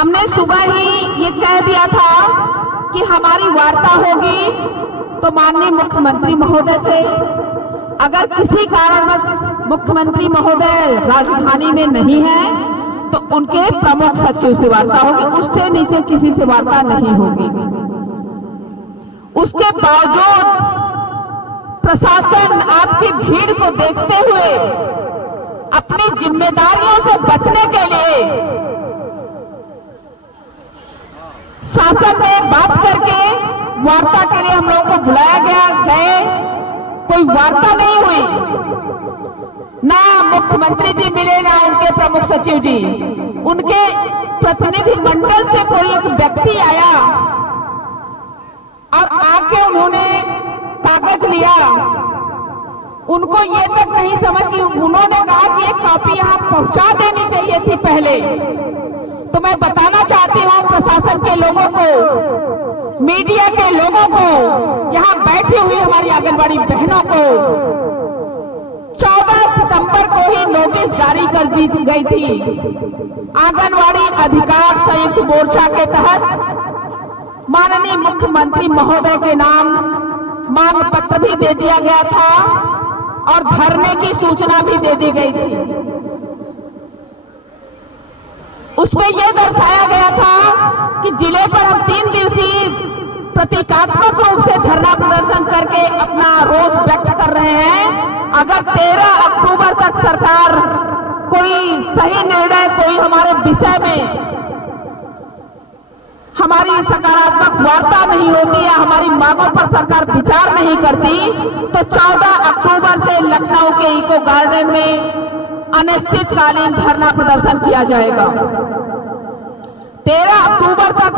हमने सुबह ही ये कह दिया था कि हमारी वार्ता होगी तो माननीय मुख्यमंत्री महोदय से, अगर किसी कारणवश मुख्यमंत्री महोदय राजधानी में नहीं है तो उनके प्रमुख सचिव से वार्ता होगी, उससे नीचे किसी से वार्ता नहीं होगी। उसके बावजूद प्रशासन आपकी भीड़ को देखते हुए अपनी जिम्मेदारियों से बचने के लिए शासन में बात करके वार्ता के लिए हम लोगों को बुलाया गए, कोई वार्ता नहीं हुई, ना मुख्यमंत्री जी मिले ना उनके प्रमुख सचिव जी, उनके प्रतिनिधि मंडल से कोई एक व्यक्ति आया और आके उन्होंने कागज लिया। उनको ये तक नहीं समझ कि उन्होंने कहा कि एक कॉपी यहां पहुंचा देनी चाहिए थी पहले। तो मैं बताना चाहती हूं प्रशासन के लोगों को, मीडिया के लोगों को, यहां बैठी हुई हमारी आंगनबाड़ी बहनों को 14 सितंबर को ही नोटिस जारी कर दी गई थी। आंगनबाड़ी अधिकार संयुक्त मोर्चा के तहत माननीय मुख्यमंत्री महोदय के नाम मांग पत्र भी दे दिया गया था और धरने की सूचना भी दे दी गई थी। उसमें यह दर्शाया गया था कि जिले पर हम 3 दिवसीय प्रतीकात्मक रूप से धरना प्रदर्शन करके अपना रोष व्यक्त कर रहे हैं। अगर 13 अक्टूबर तक सरकार कोई सही निर्णय, कोई हमारे विषय में हमारी सकारात्मक वार्ता नहीं होती या हमारी मांगों पर सरकार विचार नहीं करती तो 14 अक्टूबर से लखनऊ के इको गार्डन में अनिश्चितकालीन धरना प्रदर्शन किया जाएगा। 13 अक्टूबर तक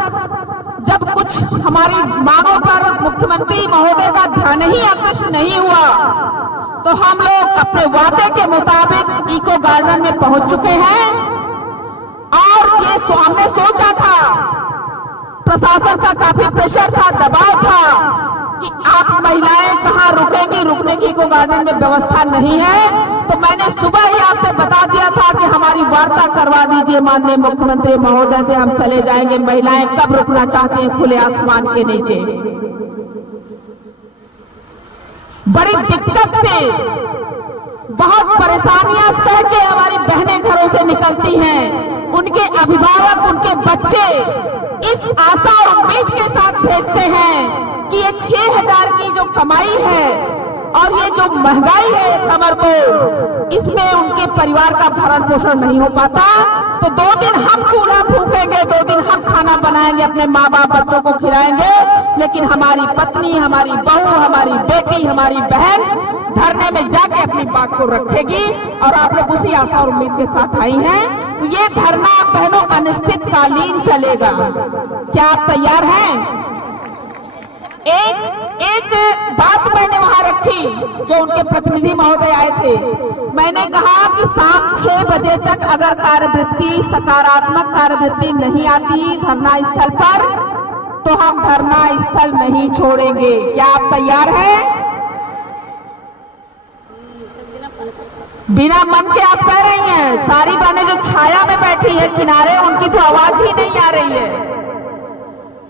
जब कुछ हमारी मांगों पर मुख्यमंत्री महोदय का ध्यान ही आकृष्ट नहीं हुआ तो हम लोग अपने वादे के मुताबिक इको गार्डन में पहुंच चुके हैं। और ये हमने सोचा था, प्रशासन का काफी प्रेशर था, दबाव था कि आप महिलाएं कहां रुकेंगी, रुकने की इको गार्डन में व्यवस्था नहीं है। तो मैंने सुबह ही आपसे बता दिया था कि हमारी वार्ता करवा दीजिए माननीय मुख्यमंत्री महोदय से, हम चले जाएंगे। महिलाएं कब रुकना चाहती हैं खुले आसमान के नीचे? बड़ी दिक्कत से, बहुत परेशानियां सह के हमारी बहनें घरों से निकलती हैं। उनके अभिभावक, उनके बच्चे इस आशा और उम्मीद के साथ भेजते हैं कि ये 6000 की जो कमाई है और ये जो महंगाई है कमर तोड़, इसमें उनके परिवार का भरण पोषण नहीं हो पाता। तो 2 दिन हम चूल्हा फूकेंगे, 2 दिन हम खाना बनाएंगे, अपने माँ बाप बच्चों को खिलाएंगे, लेकिन हमारी पत्नी, हमारी बहू, हमारी बेटी, हमारी बहन धरने में जाके अपनी बात को रखेगी। और आप लोग उसी आशा और उम्मीद के साथ आई हैं। ये धरना बहनों अनिश्चितकालीन चलेगा। क्या आप तैयार हैं? एक बात मैंने वहां रखी, जो उनके प्रतिनिधि महोदय आए थे। मैंने कहा कि शाम 6 बजे तक अगर कार्यवृत्ति, सकारात्मक कार्यवृत्ति नहीं आती धरना स्थल पर तो हम धरना स्थल नहीं छोड़ेंगे। क्या आप तैयार हैं? बिना मन के आप कह रही हैं। सारी बहनें जो छाया में बैठी है किनारे, उनकी तो आवाज ही नहीं आ रही है।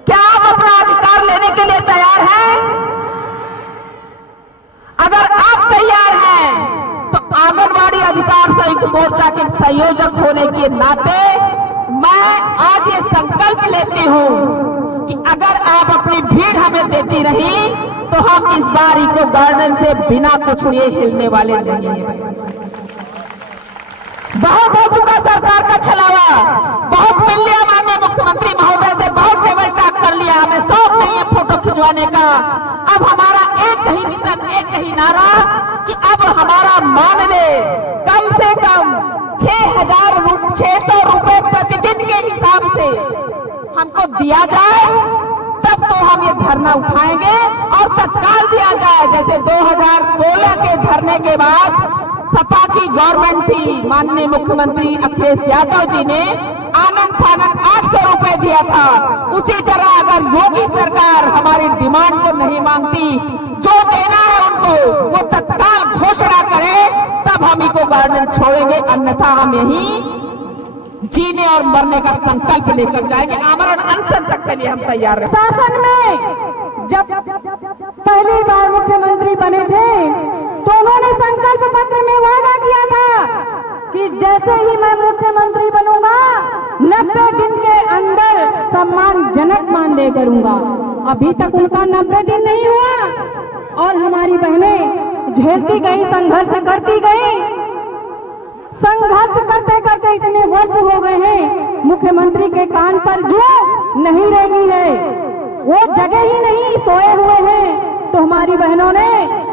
क्या आप अपना अधिकार लेने के लिए तैयार हैं? अगर आप तैयार हैं तो आंगनबाड़ी अधिकार संयुक्त मोर्चा के संयोजक होने के नाते मैं आज ये संकल्प लेती हूं कि अगर आप अपनी भीड़ हमें देती रही तो हम इस बार इको गार्डन से बिना कुछ लिए हिलने वाले नहीं हैं। बहुत हो चुका सरकार का छलावा, बहुत मिल लिया माननीय मुख्यमंत्री महोदय से, बहुत टेबल टॉक कर लिया, हमें शौक नहीं है फोटो खिंचवाने का। अब हमारा एक ही मिशन, एक ही नारा कि अब हमारा मानदेय कम से कम 600 रुपए प्रतिदिन के हिसाब से हमको दिया जाए, तब तो हम ये धरना उठाएंगे। और तत्काल दिया जाए, जैसे 2016 के धरने के बाद सपा की गवर्नमेंट थी, माननीय मुख्यमंत्री अखिलेश यादव जी ने आनंद फानंद 800 रुपए दिया था। उसी तरह अगर योगी सरकार हमारी डिमांड को नहीं मांगती, जो देना है उनको वो तत्काल घोषणा करे, तब हम इको गार्डन छोड़ेंगे, अन्यथा हम यही जीने और मरने का संकल्प लेकर जाएंगे। आमरण अनशन तक के लिए हम तैयार हैं। शासन में जब पहली बार मुख्यमंत्री बने थे तो उन्होंने संकल्प पत्र में वादा किया था कि जैसे ही मैं मुख्यमंत्री बनूंगा 90 दिन के अंदर सम्मानजनक मानदेय करूंगा। अभी तक उनका 90 दिन नहीं हुआ और हमारी बहनें झेलती गई, संघर्ष करती गई। संघर्ष करते करते इतने वर्ष हो गए हैं, मुख्यमंत्री के कान पर जो नहीं रेंगी है, वो जगह ही नहीं, सोए हुए हैं। तो हमारी बहनों ने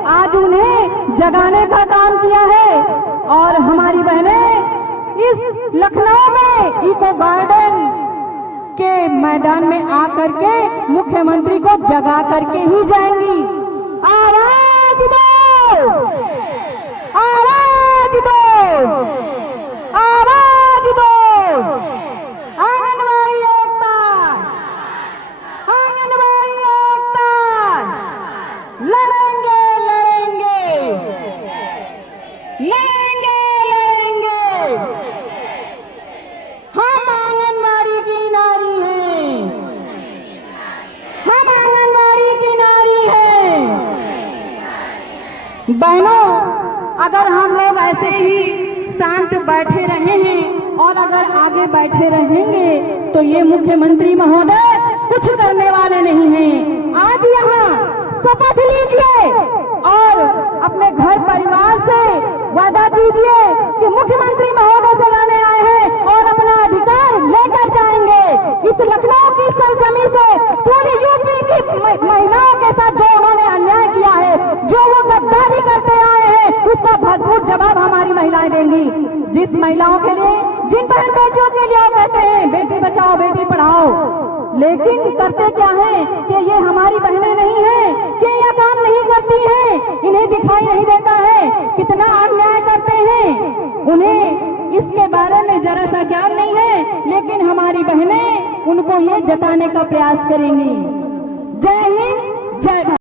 आज उन्हें जगाने का काम किया है और हमारी बहनें इस लखनऊ में इको गार्डन के मैदान में आकर के मुख्यमंत्री को जगा करके ही जाएंगी। आवाज दो, आवाज दो, आवाज दो। आंगनबाड़ी एकता, आंगनबाड़ी एकता, लड़ेंगे लड़ेंगे, लड़ेंगे लड़ेंगे। हम आंगनबाड़ी की नारी हैं, हम आंगनबाड़ी की नारी हैं। बहनों, अगर हम लोग ऐसे ही शांत बैठे रहे हैं और अगर आगे बैठे रहेंगे तो ये मुख्यमंत्री महोदय कुछ करने वाले नहीं हैं। आज यहाँ शपथ लीजिए और अपने घर परिवार से वादा कीजिए कि मुख्यमंत्री महोदय से लड़ने आए हैं और अपना अधिकार लेकर जाएंगे। इस लखनऊ की सरजमी से पूरी यूपी की महिलाओं के साथ जो उन्होंने अन्याय किया है, जो वो गद्दारी करते आए हैं, उसका भरपूर जवाब हमारी महिलाएं देंगी। जिस महिलाओं के लिए, जिन बहन बेटियों के लिए वो कहते हैं बेटी बचाओ बेटी पढ़ाओ, लेकिन करते क्या है कि ये हमारी बहनें नहीं हैं, कि यह काम नहीं करती हैं, इन्हें दिखाई नहीं देता है कितना अन्याय करते हैं। उन्हें इसके बारे में जरा सा ज्ञान नहीं है, लेकिन हमारी बहनें उनको ये जताने का प्रयास करेंगी। जय हिंद, जय भारत।